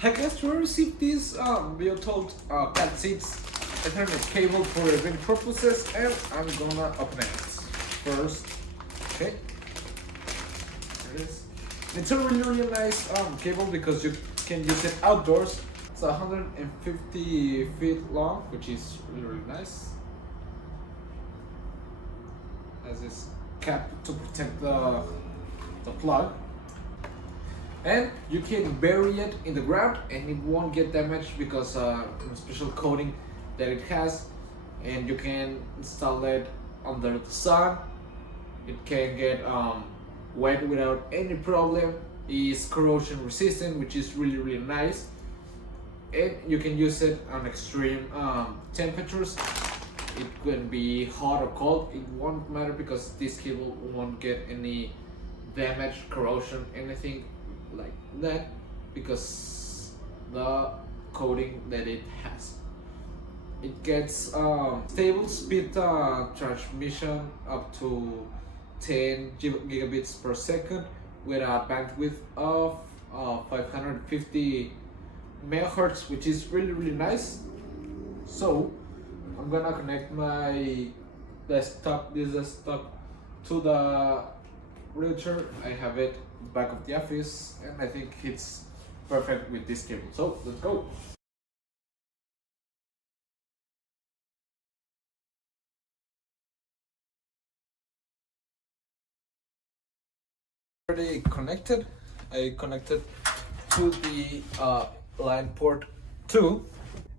I guess to receive this VOIETOLT Cat 6 Ethernet cable for event purposes, and I'm gonna open it first. Okay, there it is. It's a really nice cable because you can use it outdoors. It's 150 feet long, which is really nice. Has this cap to protect the plug, and you can bury it in the ground and it won't get damaged because special coating that it has, and you can install it under the sun. It can get wet without any problem. It's corrosion resistant, which is really nice, and you can use it on extreme temperatures. It can be hot or cold, it won't matter because this cable won't get any damage, corrosion, anything like that, because the coating that it has. It gets stable speed transmission up to 10 gigabits per second with a bandwidth of 550 megahertz, which is really nice. So I'm gonna connect my desktop, this desktop, to the router. I have it back of the office, and I think it's perfect with this cable. So let's go. Already connected. I connected to the LAN port 2,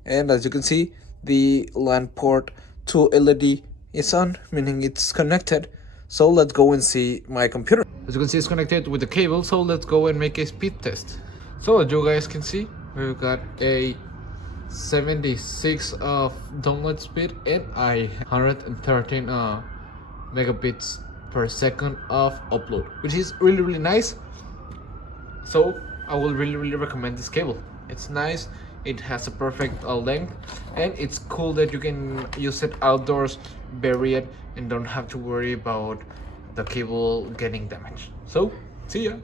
and as you can see, the LAN port 2 LED is on, meaning it's connected. So let's go and see my computer. As you can see, it's connected with the cable, so let's go and make a speed test. So as you guys can see, we've got a 76 of download speed and a 113 megabits per second of upload, which is really nice. So I will really recommend this cable. It's nice, it has a perfect length, and it's cool that you can use it outdoors, bury it, and don't have to worry about the cable getting damaged. So see ya.